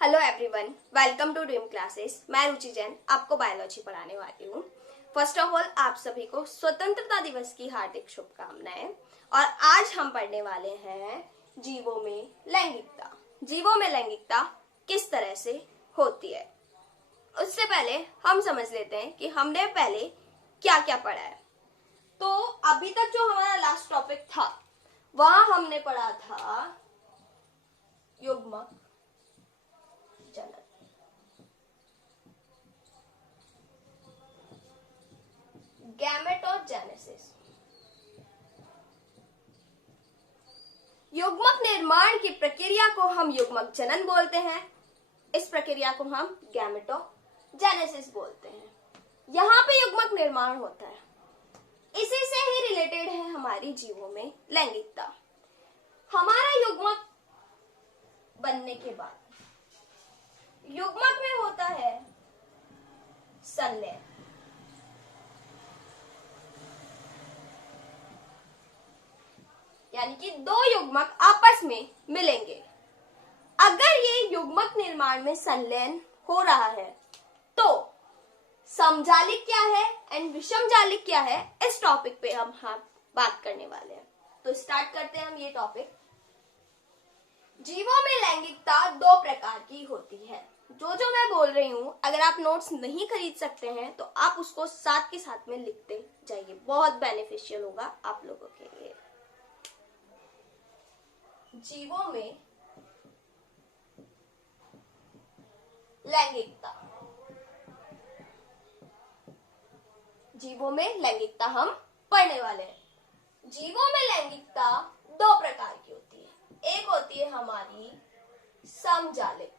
Hello everyone, welcome to dream classes. मैं रुचि जैन आपको biology पढ़ाने वाली हूँ। फर्स्ट ऑफ ऑल आप सभी को स्वतंत्रता दिवस की हार्दिक शुभकामनाएं। और आज हम पढ़ने वाले हैं जीवों में लैंगिकता। जीवों में लैंगिकता किस तरह से होती है, उससे पहले हम समझ लेते हैं कि हमने पहले क्या क्या पढ़ा है। तो अभी तक जो हमारा लास्ट टॉपिक था वहां हमने पढ़ा था युग्मक जनन। गैमेटोजेनेसिस। युग्मक निर्माण की प्रक्रिया को हम युग्मक जनन बोलते हैं। इस प्रक्रिया को हम गैमेटोजेनेसिस बोलते हैं। यहाँ पे युग्मक निर्माण होता है। इसी से ही रिलेटेड है हमारी जीवों में लैंगिकता। हमारा युग्मक बनने के बाद युग्मक में होता है संलयन। यानी कि दो युग्मक आपस में मिलेंगे। अगर ये युग्मक निर्माण में संलयन हो रहा है तो समजालिक क्या है एंड विषमजालिक क्या है, इस टॉपिक पे हम बात करने वाले हैं। तो स्टार्ट करते हैं हम ये टॉपिक। जीवों में लैंगिकता दो प्रकार की होती है। जो मैं बोल रही हूं, अगर आप नोट्स नहीं खरीद सकते हैं तो आप उसको साथ के साथ में लिखते जाइए, बहुत बेनिफिशियल होगा आप लोगों के लिए। जीवों में लैंगिकता। जीवों में लैंगिकता हम पढ़ने वाले हैं। जीवों में लैंगिकता दो प्रकार की होती है। एक होती है हमारी समजालिक,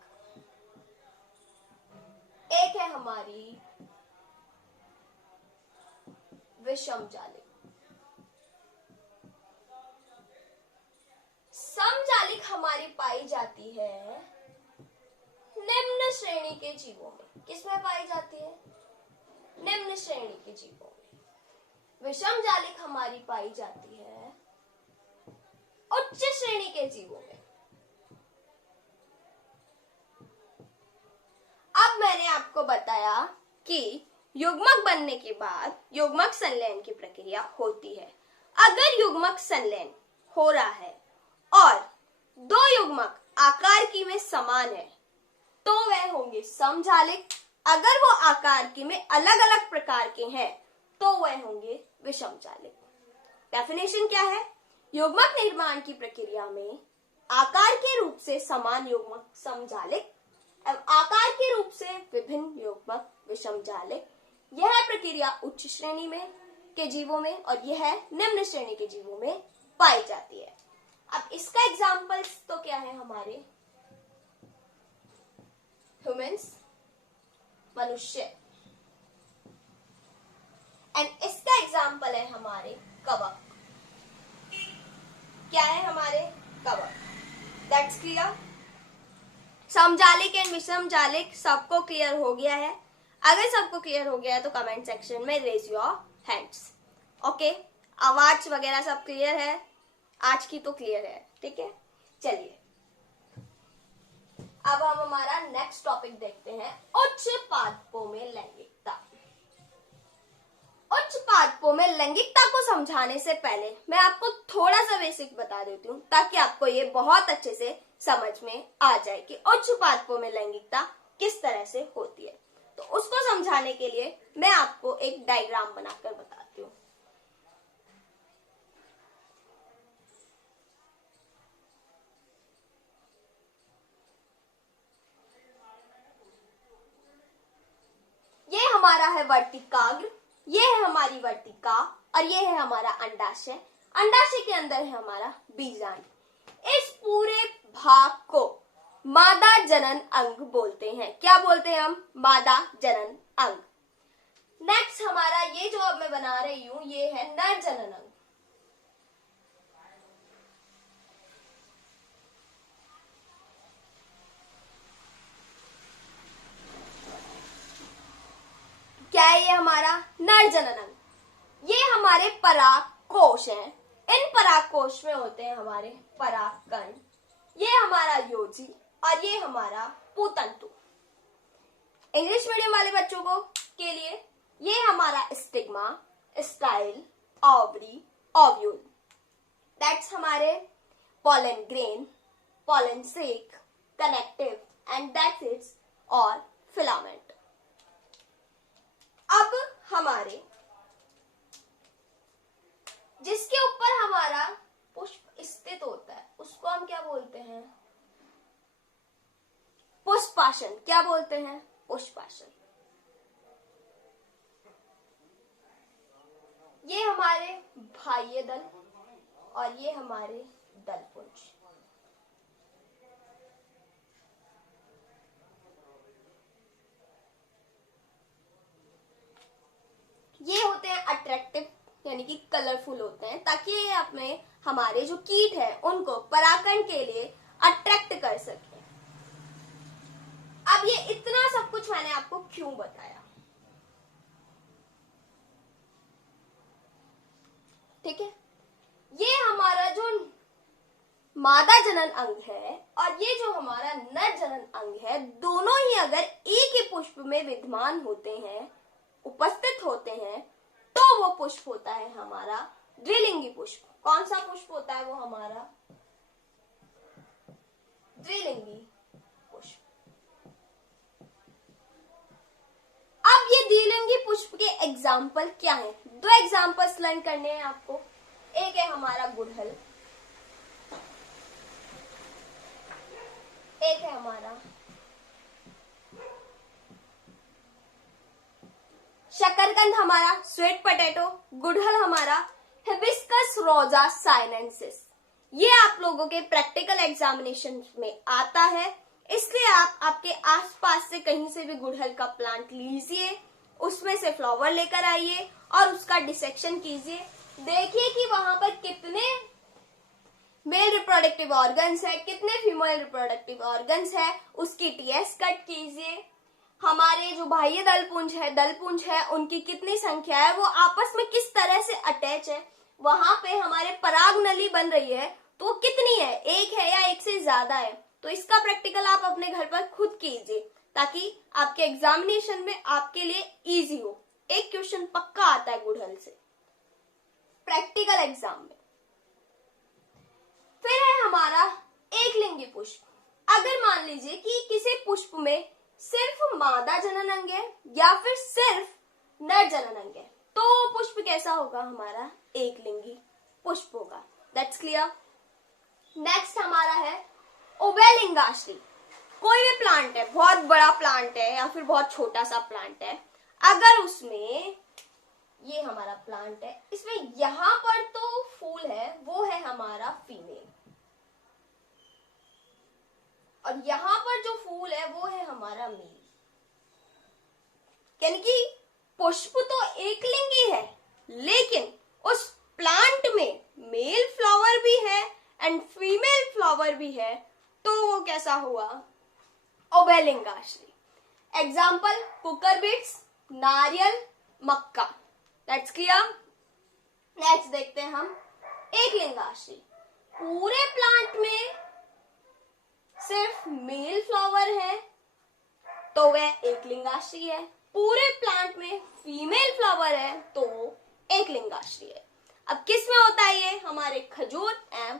एक है हमारी विषमजालिक। समजालिक हमारी पाई जाती है निम्न श्रेणी के जीवों में। किसमें पाई जाती है? निम्न श्रेणी के जीवों में। विषमजालिक हमारी पाई जाती है उच्च श्रेणी के जीवों में। अब मैंने आपको बताया कि युग्मक बनने के बाद युग्मक संलयन की प्रक्रिया होती है। अगर युग्मक संलयन हो रहा है और दो युग्मक आकार की में समान है तो वह होंगे समजालिक। अगर वो आकार की में अलग अलग प्रकार के हैं तो वह होंगे विषमजालिक। डेफिनेशन क्या है? युग्मक निर्माण की प्रक्रिया में आकार के रूप से समान युग्मक समजालिक एवं आकार के रूप से विभिन्न युग्मक विषमजालिक। यह प्रक्रिया उच्च श्रेणी में के जीवों में और यह निम्न श्रेणी के जीवों में पाई जाती है। अब इसका एग्जाम्पल्स तो क्या है? हमारे ह्यूमंस, मनुष्य, एंड इसका एग्जाम्पल है हमारे कवक। क्या है? हमारे कवक। That's clear. समजालिक एंड विषमजालिक सबको क्लियर हो गया है? अगर सबको क्लियर हो गया है तो कमेंट सेक्शन में रेज योर हैंड्स। ओके, आवाज वगैरह सब क्लियर है? आज की तो क्लियर है, ठीक है। चलिए अब हम हमारा नेक्स्ट टॉपिक देखते हैं, उच्च पादपों में लैंगिकता। उच्च पादपों में लैंगिकता को समझाने से पहले मैं आपको थोड़ा सा बेसिक बता देती हूँ ताकि आपको ये बहुत अच्छे से समझ में आ जाए कि उच्च पादपों में लैंगिकता किस तरह से होती है। तो उसको समझाने के लिए मैं आपको एक डायग्राम बनाकर बताती हूँ। ये हमारा है वर्तिकाग्र, ये है हमारी वर्तिका और ये है हमारा अंडाशय। अंडाशय के अंदर है हमारा बीजांड। इस पूरे भाग को मादा जनन अंग बोलते हैं। क्या बोलते हैं हम? मादा जनन अंग। नेक्स्ट हमारा ये जो अब मैं बना रही हूं ये है नर जनन अंग। क्या है ये? हमारा नर जनन अंग। ये हमारे पराग कोश हैं। इन पराग कोश में होते हैं हमारे पराग कण। ये हमारा योजी और ये हमारा पूतंतु। इंग्लिश मीडियम वाले बच्चों को के लिए ये हमारा stigma, style, ovary, ovule. That's हमारे pollen grain, pollen sac, connective and that's its और filament। अब हमारे जिसके ऊपर हमारा पुष्प स्थित होता है उसको हम क्या बोलते हैं? पुष्पासन। क्या बोलते हैं? पुष्पासन। ये हमारे बाह्य दल और ये हमारे दलपुंज। ये होते हैं अट्रैक्टिव, यानी कि कलरफुल होते हैं, ताकि ये अपने हमारे जो कीट है उनको परागण के लिए अट्रैक्ट कर सके। अब ये इतना सब कुछ मैंने आपको क्यों बताया? ठीक है, ये हमारा जो मादा जनन अंग है और ये जो हमारा नर जनन अंग है, दोनों ही अगर एक ही पुष्प में विद्यमान होते हैं, उपस्थित होते हैं, तो वो पुष्प होता है हमारा द्विलिंगी पुष्प। कौन सा पुष्प होता है वो हमारा? द्विलिंगी पुष्प। अब ये द्विलिंगी पुष्प के एग्जाम्पल क्या हैं? दो एग्जाम्पल्स लर्न करने हैं आपको। एक है हमारा गुड़हल, एक है हमारा शकरकंद, हमारा स्वीट पोटैटो, गुड़हल हमारा हिबिस्कस रोजा साइनेंसिस। ये आप लोगों के प्रैक्टिकल एग्जामिनेशन में आता है, इसलिए आप आपके आसपास से कहीं से भी गुड़हल का प्लांट लीजिए, उसमें से फ्लावर लेकर आइए और उसका डिसेक्शन कीजिए। देखिए कि वहां पर कितने मेल रिप्रोडक्टिव ऑर्गन्स है, कितने फीमेल रिप्रोडक्टिव ऑर्गन्स है, उसकी टीएस कट कीजिए। हमारे जो बाह्य दलपुंज है उनकी कितनी संख्या है, वो आपस में किस तरह से अटैच है, वहां पे हमारे पराग नली बन रही है तो कितनी है, एक है या एक से ज्यादा है। तो इसका प्रैक्टिकल आप अपने घर पर खुद कीजिए, ताकि आपके एग्जामिनेशन में आपके लिए इजी हो। एक क्वेश्चन पक्का आता है गुड़हल से प्रैक्टिकल एग्जाम में। फिर है हमारा एकलिंगी पुष्प। अगर मान लीजिए कि किसी पुष्प में सिर्फ मादा जनन अंग है या फिर सिर्फ नर जनन अंग है, तो पुष्प कैसा होगा? हमारा एकलिंगी पुष्प होगा। That's clear. नेक्स्ट हमारा है उभयलिंगाश्री। कोई भी प्लांट है, बहुत बड़ा प्लांट है या फिर बहुत छोटा सा प्लांट है, अगर उसमें ये हमारा प्लांट है, इसमें यहां पर तो फूल है वो है हमारा फीमेल, और यहां पर जो फूल है वो है हमारा मेल। यानी कि पुष्प तो एकलिंगी है, लेकिन उस प्लांट में मेल फ्लावर भी है एंड फीमेल फ्लावर भी है, तो वो कैसा हुआ? उभयलिंगाश्री। एग्जाम्पल कुकरबिट्स, नारियल, मक्का। That's clear. नेक्स्ट देखते हैं हम एकलिंगाश्री। पूरे प्लांट में सिर्फ मेल फ्लावर है तो वह एकलिंगाश्री है, पूरे प्लांट में फीमेल फ्लावर है तो वो एकलिंगाश्री है। अब किस में होता है ये? हमारे खजूर एंड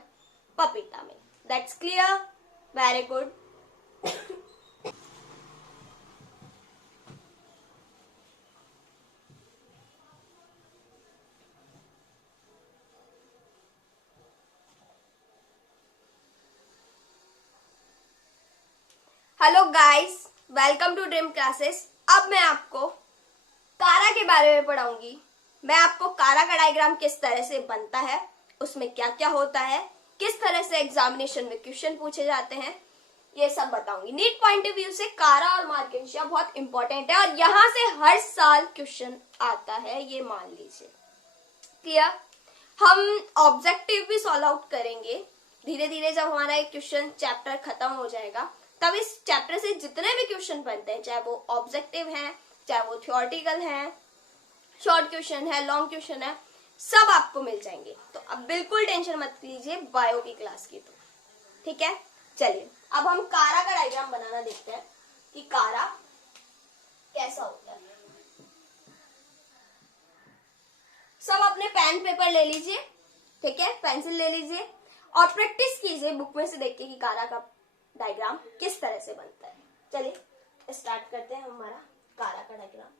पपीता में। That's clear, very good. Hello guys, welcome to dream classes. अब मैं आपको कारा के बारे में पढ़ाऊंगी। मैं आपको कारा का डायग्राम किस तरह से बनता है, उसमें क्या क्या होता है, किस तरह से एग्जामिनेशन में क्वेश्चन पूछे जाते हैं, ये सब बताऊंगी। नीट पॉइंट ऑफ व्यू से कारा और मार्केशिया बहुत इंपॉर्टेंट है और यहाँ से हर साल क्वेश्चन आता है, ये मान लीजिए। क्लियर। हम ऑब्जेक्टिव भी सॉल्व आउट करेंगे धीरे धीरे। जब हमारा एक क्वेश्चन चैप्टर खत्म हो जाएगा तब इस चैप्टर से जितने भी क्वेश्चन बनते हैं, चाहे वो ऑब्जेक्टिव हैं, चाहे वो थ्योरेटिकल हैं, शॉर्ट क्वेश्चन है, लॉन्ग क्वेश्चन है, सब आपको मिल जाएंगे। तो अब बिल्कुल टेंशन मत लीजिए बायो की क्लास की। तो ठीक है, चलिए अब हम कारा का डायग्राम बनाना देखते हैं कि कारा कैसा होता है। सब अपने पेन पेपर ले लीजिए, ठीक है, पेंसिल ले लीजिए और प्रैक्टिस कीजिए बुक में से देख के कि कारा का डायग्राम किस तरह से बनता है। चलिए स्टार्ट करते हैं हमारा कारा का डायग्राम।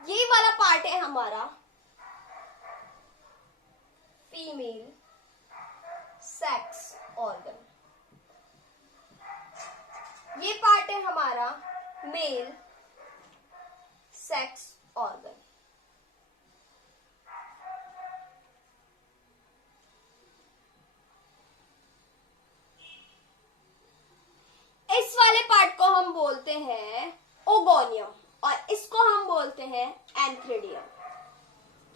ये वाला पार्ट है हमारा फीमेल सेक्स ऑर्गन, ये पार्ट है हमारा मेल सेक्स ऑर्गन। इस वाले पार्ट को हम बोलते हैं ओगोनियम और इसको हम बोलते हैं एंथ्रेडियम।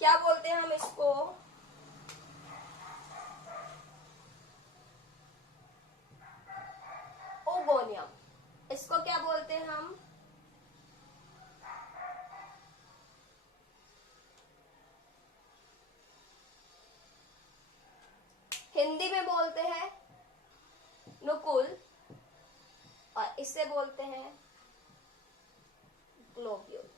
क्या बोलते हैं हम इसको? ओगोनियम। इसको क्या बोलते हैं हम? हिंदी में बोलते हैं नुकुल और इसे बोलते हैं ग्लोब्यूल।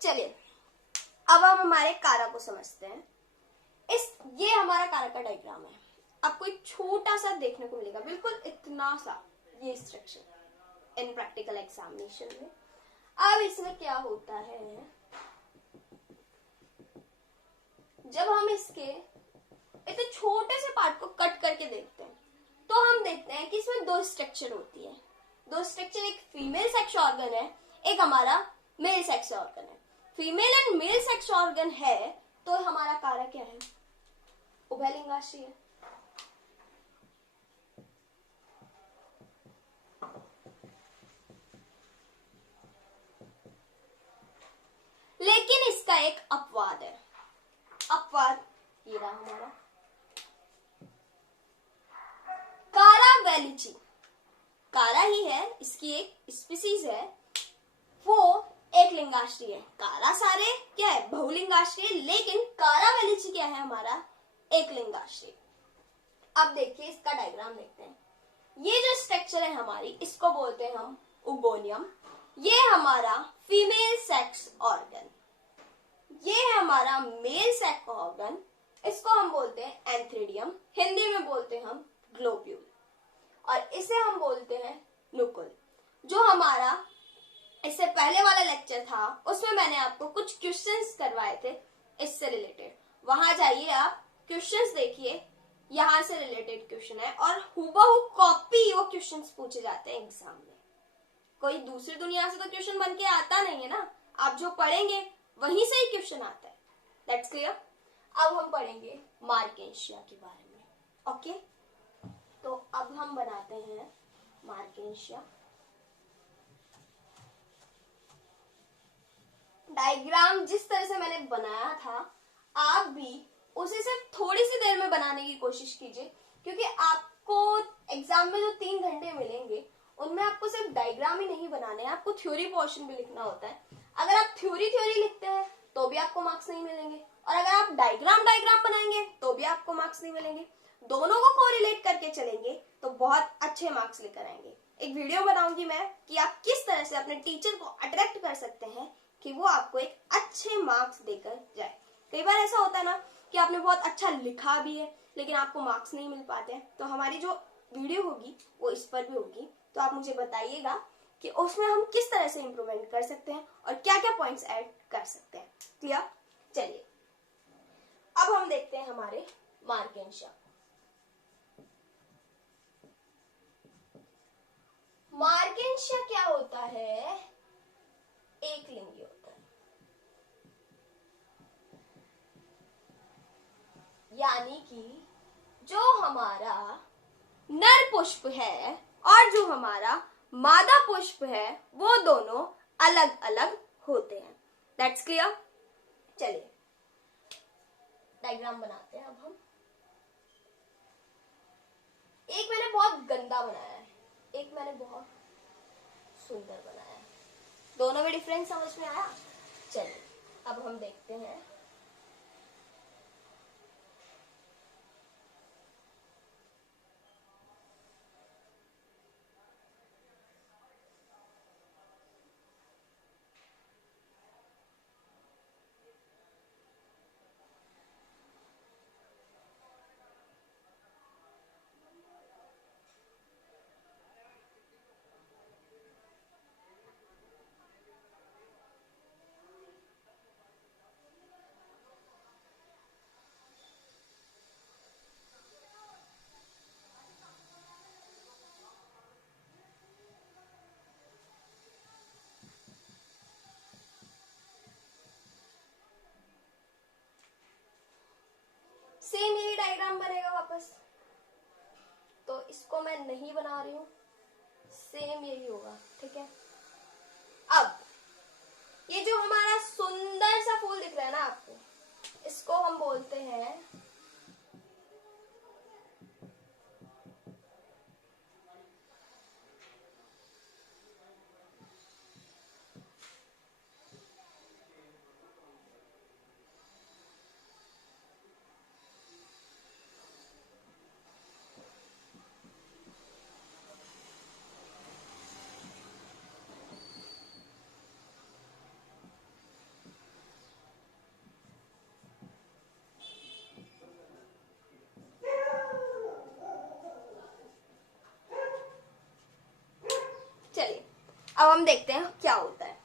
चलिए अब हम हमारे कारा को समझते हैं। ये हमारा कारा का डायग्राम है। आपको एक छोटा सा देखने को मिलेगा, बिल्कुल इतना सा, ये स्ट्रक्चर इन प्रैक्टिकल एग्जामिनेशन में। अब इसमें क्या होता है, जब हम इसके इतने छोटे से पार्ट को कट करके देखते हैं तो हम देखते हैं कि इसमें दो स्ट्रक्चर होती है। दो स्ट्रक्चर, एक फीमेल सेक्स ऑर्गन है, एक हमारा मेल सेक्स ऑर्गन है। Female and male sex organ है तो हमारा कारक क्या है, उभयलिंगाश्री है। लेकिन इसका एक अपवाद है। अपवाद ये रहा हमारा कारा वेलिची। कारा ही है, इसकी एक स्पीसीज है, वो एक लिंगाश्री है। कारा सारे क्या है, बहुलिंगाश्री है, लेकिन कारा वेलिची क्या है हमारा, एक लिंगाश्री। अब देखिए इसका डायग्राम देखते हैं। ये जो स्ट्रक्चर है हमारी, इसको बोलते हैं हम उगोनियम। ये हमारा फीमेल सेक्स ऑर्गन, ये है हमारा मेल सेक्स ऑर्गन, इसको हम बोलते हैं एंथ्रिडियम, हिंदी में बोलते हैं हम ग्लोब्यूल, और इसे हम बोलते हैं नुकुल। जो हमारा इससे पहले वाला लेक्चर था उसमें मैंने आपको कुछ क्वेश्चंस करवाए थे इससे रिलेटेड, वहां जाइए आप क्वेश्चंस देखिए, यहां से रिलेटेड क्वेश्चन है और हूबहू कॉपी वो क्वेश्चंस पूछे जाते हैं एग्जाम में। कोई दूसरी दुनिया से तो क्वेश्चन बन के आता नहीं है ना, आप जो पढ़ेंगे वहीं से ही क्वेश्चन आता है। That's clear. अब हम पढ़ेंगे मार्केंशिया के बारे में। ओके, तो अब हम बनाते हैं मार्केंशिया। डायग्राम जिस तरह से मैंने बनाया था आप भी उसे सिर्फ थोड़ी सी देर में बनाने की कोशिश कीजिए, क्योंकि आपको एग्जाम में जो 3 घंटे मिलेंगे उनमें आपको सिर्फ डायग्राम ही नहीं बनाने हैं, आपको थ्योरी पोर्शन भी लिखना होता है। अगर आप थ्योरी लिखते हैं तो भी आपको मार्क्स नहीं मिलेंगे, और अगर आप डायग्राम बनाएंगे तो भी आपको मार्क्स नहीं मिलेंगे। दोनों को कोरिलेट करके चलेंगे तो बहुत अच्छे मार्क्स लेकर आएंगे। एक वीडियो बनाऊंगी मैं कि आप किस तरह से अपने टीचर को अट्रैक्ट कर सकते हैं कि वो आपको एक अच्छे मार्क्स देकर जाए। कई बार ऐसा होता है ना कि आपने बहुत अच्छा लिखा भी है लेकिन आपको मार्क्स नहीं मिल पाते हैं, तो हमारी जो वीडियो होगी वो इस पर भी होगी, तो आप मुझे बताइएगा कि उसमें हम किस तरह से इम्प्रूवमेंट कर सकते हैं और क्या क्या पॉइंट्स ऐड कर सकते हैं। क्लियर? चलिए अब हम देखते हैं हमारे मार्केंशिया। मार्केंशिया क्या होता है, एक लिंगी होता है, यानी कि जो हमारा नर पुष्प है और जो हमारा मादा पुष्प है वो दोनों अलग अलग होते हैं। That's clear. चलिए डायग्राम बनाते हैं अब हम। एक मैंने बहुत गंदा बनाया है, एक मैंने बहुत सुंदर बनाया है, दोनों में डिफरेंस समझ में आया? चलिए अब हम देखते हैं। सेम यही डायग्राम बनेगा वापस, तो इसको मैं नहीं बना रही हूँ, सेम यही होगा। ठीक है, अब ये जो हमारा सुंदर सा फूल दिख रहा है ना आपको, इसको हम बोलते हैं अब हम देखते हैं क्या होता है।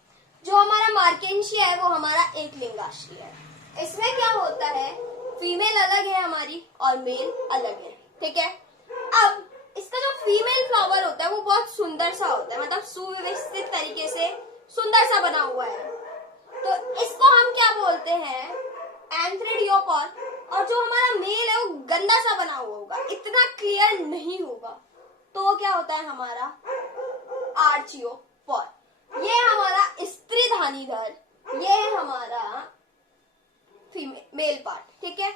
जो हमारा मार्केंशिया है वो हमारा एक लिंगाश्य है। इसमें क्या होता है, फीमेल अलग है हमारी और मेल अलग है, ठीक है। अब इसका जो फीमेल फ्लावर होता है वो बहुत सुंदर सा होता है, मतलब सुव्यवस्थित तरीके से सुंदर सा बना हुआ है। तो इसको हम क्या बोलते हैं, एंथ्रेडियोपॉर। और जो हमारा मेल है वो गंदा सा बना हुआ होगा, इतना क्लियर नहीं होगा, तो वो क्या होता है हमारा आर्चियोपॉर। ये हमारा स्त्रीधानीधर, ये है हमारा फीमेल मेल पार्ट, ठीक है।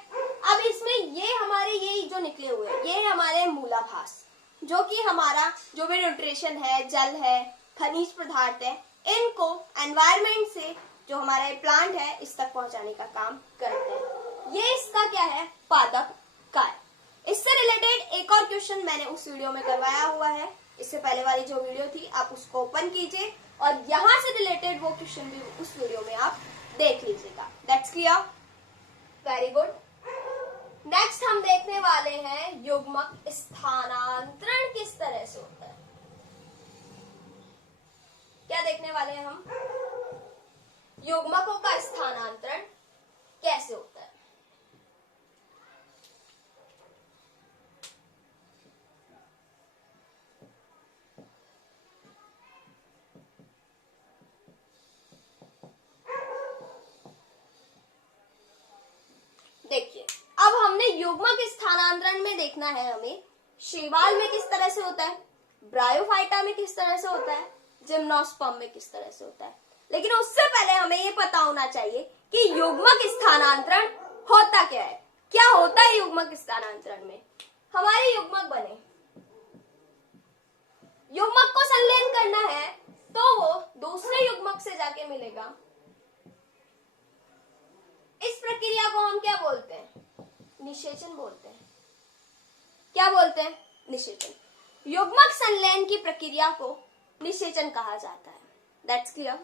अब इसमें ये हमारे ये जो निकले हुए हैं, ये हमारे मूलाभास, जो कि हमारा जो भी न्यूट्रिशन है, जल है, खनिज पदार्थ है, इनको एनवायरमेंट से जो हमारा प्लांट है इस तक पहुंचाने का काम करते हैं। ये इसका क्या है, पादप कार्य। इससे रिलेटेड एक और क्वेश्चन मैंने उस वीडियो में करवाया हुआ है, इससे पहले वाली जो वीडियो थी आप उसको ओपन कीजिए और यहाँ से रिलेटेड वो क्वेश्चन भी उस वीडियो में आप देख लीजिएगा। That's clear, very good. Next हम देखने वाले हैं युग्मक स्थानांतरण किस तरह से होता है। क्या देखने वाले हैं हम, युग्मकों का स्थानांतरण कैसे होता है। देखिए, अब हमने युग्मक स्थानांतरण में देखना है हमें, शैवाल में किस तरह से होता है, ब्रायोफाइटा में किस तरह से होता है, जिम्नोस्पर्म में किस तरह से होता है। लेकिन उससे पहले हमें ये पता होना चाहिए कि युग्मक स्थानांतरण होता क्या है, क्या होता है युग्मक स्थानांतरण में। हमारे युग्मक बने, युग्मक को संलयन करना है तो वो दूसरे युग्मक से जाके मिलेगा। इस प्रक्रिया को हम क्या बोलते हैं, निषेचन बोलते हैं। क्या बोलते हैं, निषेचन। युग्मक संलयन की प्रक्रिया को निषेचन कहा जाता है। That's clear.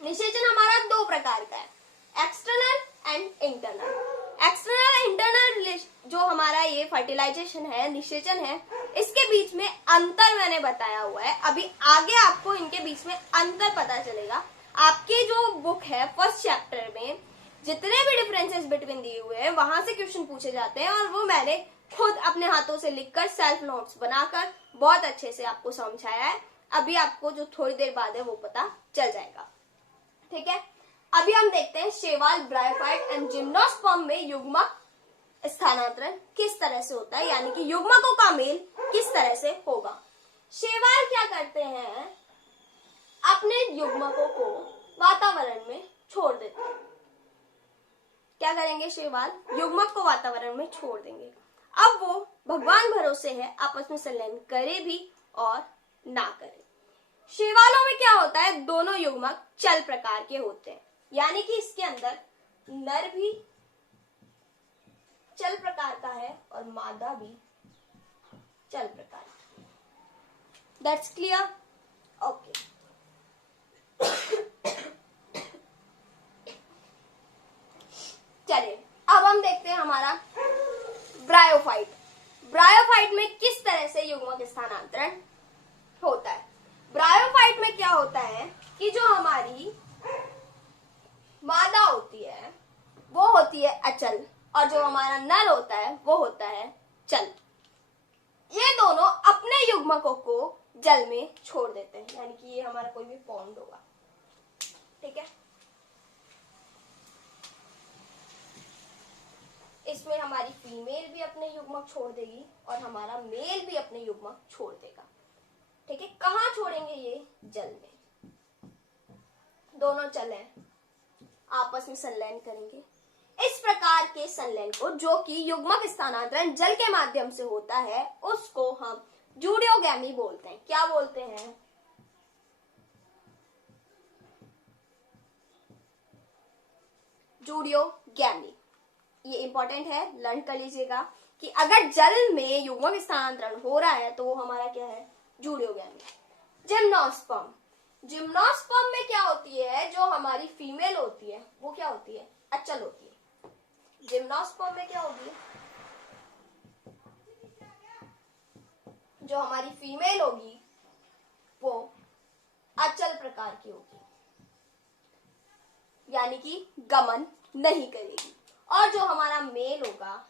निषेचन हमारा दो प्रकार का है, external and internal. External internal जो हमारा ये फर्टिलाइजेशन है, निषेचन है, इसके बीच में अंतर मैंने बताया हुआ है। अभी आगे आपको इनके बीच में अंतर पता चलेगा। आपकी जो बुक है फर्स्ट चैप्टर में जितने भी डिफरेंसेस बिटवीन दिए हुए हैं वहां से क्वेश्चन पूछे जाते हैं और वो मैंने खुद अपने हाथों से लिखकर सेल्फ नोट्स बनाकर बहुत अच्छे से आपको समझाया है। अभी आपको जो थोड़ी देर बाद है वो पता चल जाएगा, ठीक है। अभी हम देखते हैं शैवाल, ब्रायोफाइट एंड जिम्नोस्पर्म में युग्मक स्थानांतरण किस तरह से होता है, यानी कि युग्मकों का मेल किस तरह से होगा। शैवाल क्या करते हैं, अपने युग्मकों को वातावरण में छोड़ देते हैं। क्या करेंगे, शैवाल युग्मक को वातावरण में छोड़ देंगे। अब वो भगवान भरोसे है, आपस में संलयन करे भी और ना करे। शैवालों में क्या होता है, दोनों युग्मक चल प्रकार के होते हैं, यानी कि इसके अंदर नर भी चल प्रकार का है और मादा भी चल प्रकार का। That's clear, okay. चलिए अब हम देखते हैं हमारा ब्रायोफाइट। ब्रायोफाइट में किस तरह से युग्मक स्थानांतरण होता है। ब्रायोफाइट में क्या होता है कि जो हमारी मादा होती है वो होती है अचल और जो हमारा नर होता है वो होता है चल। ये दोनों अपने युग्मकों को जल में छोड़ देते हैं, यानी कि ये हमारा कोई भी पॉन्ड होगा, ठीक है। इसमें हमारी फीमेल भी अपने युग्मक छोड़ देगी और हमारा मेल भी अपने युग्मक छोड़ देगा, ठीक है। कहाँ छोड़ेंगे, ये जल में। दोनों चले आपस में संलयन करेंगे। इस प्रकार के संलयन को, जो कि युग्मक स्थानांतरण जल के माध्यम से होता है, उसको हम जूडियोगैमी बोलते हैं। क्या बोलते हैं, जूडियोगैमी। ये इंपॉर्टेंट है, लर्न कर लीजिएगा कि अगर जल में युग्मक स्थानांतरण हो रहा है तो वो हमारा क्या है, जूडियोगैमी। जिम्नोस्पर्म, जिम्नोस्पर्म में क्या होती है, जो हमारी फीमेल होती है वो क्या होती है, अचल होती है। जिम्नोस्पर्म में क्या होगी, जो हमारी फीमेल होगी वो अचल प्रकार की होगी, यानी कि गमन नहीं करेगी। और जो हमारा मेल होगा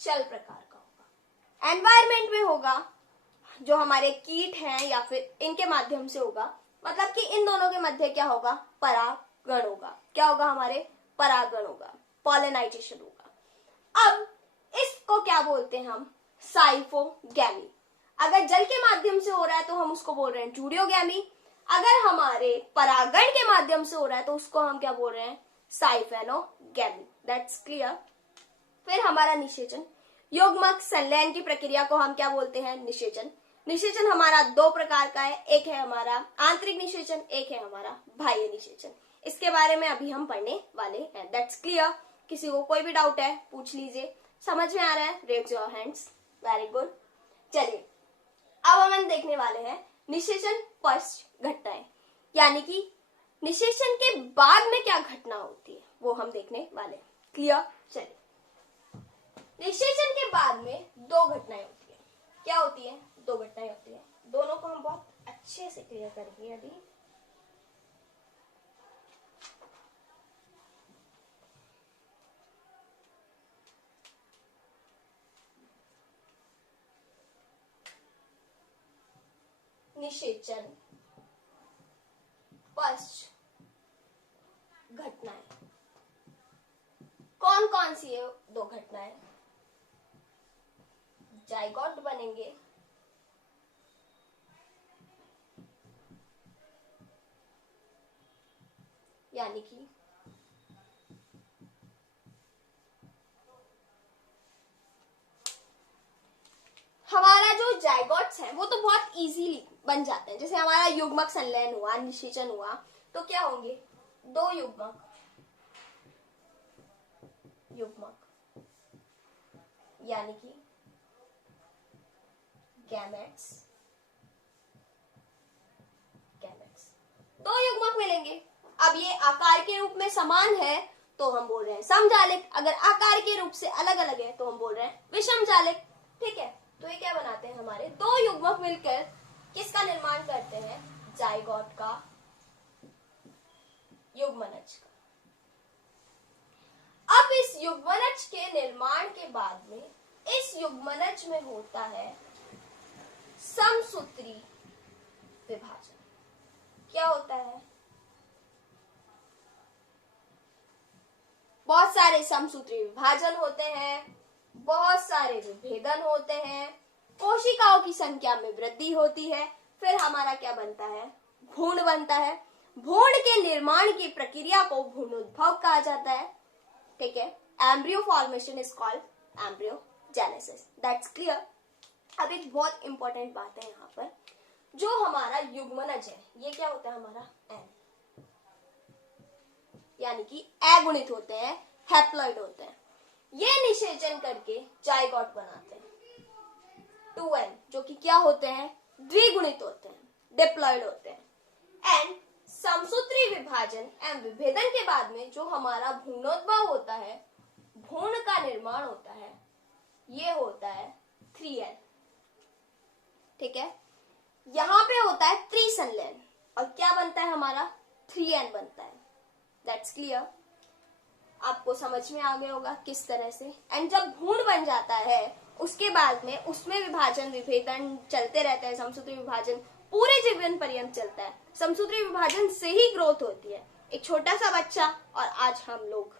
चल प्रकार का होगा। एनवायरमेंट में होगा, जो हमारे कीट हैं या फिर इनके माध्यम से होगा, मतलब कि इन दोनों के मध्य क्या होगा, परागण होगा। क्या होगा, हमारे परागण होगा, पॉलिनाइजेशन होगा। अब इसको क्या बोलते हैं हम, साइफोगैमी। अगर जल के माध्यम से हो रहा है तो हम उसको बोल रहे हैं जूडियोगैमी। अगर हमारे परागण के माध्यम से हो रहा है तो उसको हम क्या बोल रहे हैं, साइफेनोगैमी। That's clear. फिर हमारा निषेचन, युग्मक संलयन की प्रक्रिया को हम क्या बोलते हैं, निषेचन। निषेचन हमारा दो प्रकार का है, एक है हमारा आंतरिक निषेचन, एक है हमारा बाह्य निषेचन। इसके बारे में अभी हम पढ़ने वाले हैं। That's clear. किसी को कोई भी डाउट है पूछ लीजिए। समझ में आ रहा है, raise your hands. Very good. चलिए अब हम देखने वाले हैं निषेचन पश्च घटनाएं, यानी कि निषेचन के बाद में क्या घटना होती है वो हम देखने वाले हैं। क्लियर। चलिए, निषेचन के बाद में दो घटनाएं होती है। क्या होती है, दो घटनाएं होती है। दोनों को हम बहुत अच्छे से क्लियर करेंगे अभी। निषेचन पश्च घटनाएं कौन कौन सी है, दो घटनाएं। जाइगोट बनेंगे, यानी कि हमारा जो जाइगोट्स हैं वो तो बहुत इजीली बन जाते हैं। जैसे हमारा युग्मक संलयन हुआ, निषेचन हुआ, तो क्या होंगे, दो युग्मक, यानी कि गैमेट्स, दो युग्मक मिलेंगे। अब ये आकार के रूप में समान है तो हम बोल रहे हैं समजालिक, अगर आकार के रूप से अलग अलग है तो हम बोल रहे हैं विषमजालिक। ठीक है, तो ये क्या बनाते हैं, हमारे दो युग्मक मिलकर किसका निर्माण करते हैं, जाइगोट का, युग्मनज का। अब इस युग्मनज के निर्माण के बाद में इस युग्मनज में होता है समसूत्री विभाजन। क्या होता है, बहुत सारे समसूत्री विभाजन होते हैं, बहुत सारे विभेदन होते हैं, कोशिकाओं की संख्या में वृद्धि होती है। फिर हमारा क्या बनता है, भ्रूण बनता है। भ्रूण के निर्माण की प्रक्रिया को भ्रूणोद्भव कहा जाता है। ठीक है, embryo formation is called embryogenesis. That's clear. अब एक बहुत इंपॉर्टेंट बात है यहाँ पर, जो हमारा युग्मनज है ये क्या होता है, हमारा एन, यानी कि अगुणित होते हैं, हैप्लॉइड होते हैं। ये निषेचन करके जाइगोट बनाते हैं 2n, जो कि क्या होते हैं, द्विगुणित होते हैं, डिप्लॉइड होते हैं। एंड समसूत्री विभाजन एवं विभेदन के बाद में जो हमारा भ्रूणोद्भव होता है, भ्रूण का निर्माण होता है, ये होता है 3n। ठीक है, यहां पे होता है त्रिसंलयन और क्या बनता है हमारा, 3n बनता है। That's clear. आपको समझ में आ गया होगा किस तरह से। एंड जब भ्रूण बन जाता है उसके बाद में उसमें विभाजन विभेदन चलते रहते हैं। समसूत्री विभाजन पूरे जीवन पर्यंत चलता है। समसूत्री विभाजन से ही ग्रोथ होती है। एक छोटा सा बच्चा और आज हम लोग,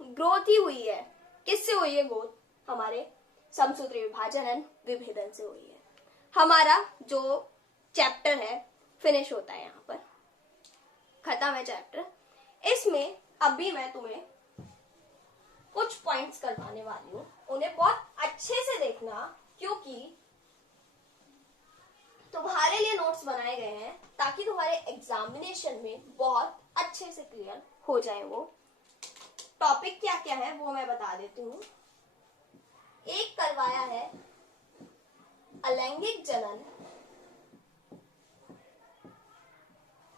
ग्रोथ ही हुई है। किससे हुई है ग्रोथ, हमारे समसूत्री विभाजन एंड विभेदन से हुई है। हमारा जो चैप्टर है फिनिश होता है, यहाँ पर खत्म है चैप्टर। इसमें अभी मैं तुम्हें कुछ पॉइंट्स करवाने वाली हूँ, उन्हें बहुत अच्छे से देखना, क्योंकि तुम्हारे लिए नोट्स बनाए गए हैं ताकि तुम्हारे एग्जामिनेशन में बहुत अच्छे से क्लियर हो जाए। वो टॉपिक क्या क्या है वो मैं बता देती हूँ। एक करवाया है अलैंगिक जनन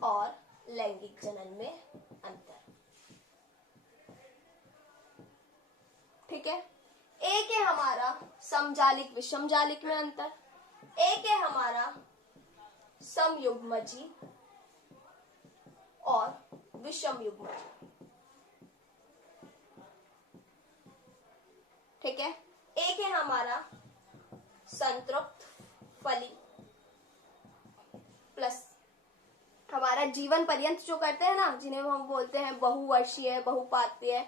और लैंगिक जनन में अंतर। ठीक है, एक है हमारा समजालिक विषमजालिक में अंतर, एक है हमारा समयुग्मजी और विषमयुग्मजी। ठीक है, एक है हमारा संतृप्त फली प्लस हमारा जीवन पर्यंत जो करते हैं ना, जिन्हें हम बोलते हैं बहुवर्षीय बहुपात्रीय,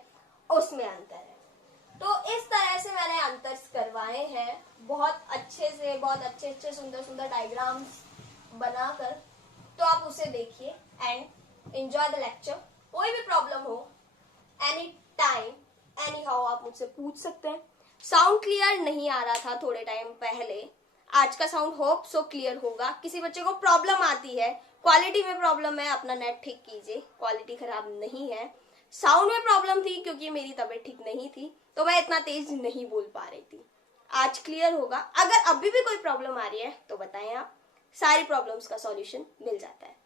उसमें अंतर है। तो इस तरह से मैंने अंतर करवाए हैं बहुत अच्छे से, बहुत अच्छे अच्छे सुंदर सुंदर डायग्राम्स बनाकर। तो आप उसे देखिए एंड एंजॉय द लेक्चर। कोई भी प्रॉब्लम हो एनी टाइम एनी हाउ आप मुझसे पूछ सकते हैं। साउंड क्लियर नहीं आ रहा था थोड़े टाइम पहले, आज का साउंड होप सो क्लियर होगा। किसी बच्चे को प्रॉब्लम आती है, क्वालिटी में प्रॉब्लम है, अपना नेट ठीक कीजिए, क्वालिटी खराब नहीं है। साउंड में प्रॉब्लम थी क्योंकि मेरी तबीयत ठीक नहीं थी, तो मैं इतना तेज नहीं बोल पा रही थी। आज क्लियर होगा। अगर अभी भी कोई प्रॉब्लम आ रही है तो बताएं आप, सारी प्रॉब्लम्स का सॉल्यूशन मिल जाता है।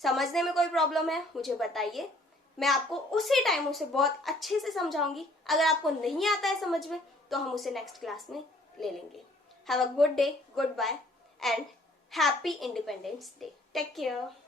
समझने में कोई प्रॉब्लम है मुझे बताइए, मैं आपको उसी टाइम उसे बहुत अच्छे से समझाऊंगी। अगर आपको नहीं आता है समझ में तो हम उसे नेक्स्ट क्लास में ले लेंगे। Have a good day, good bye and happy Independence Day. Take care.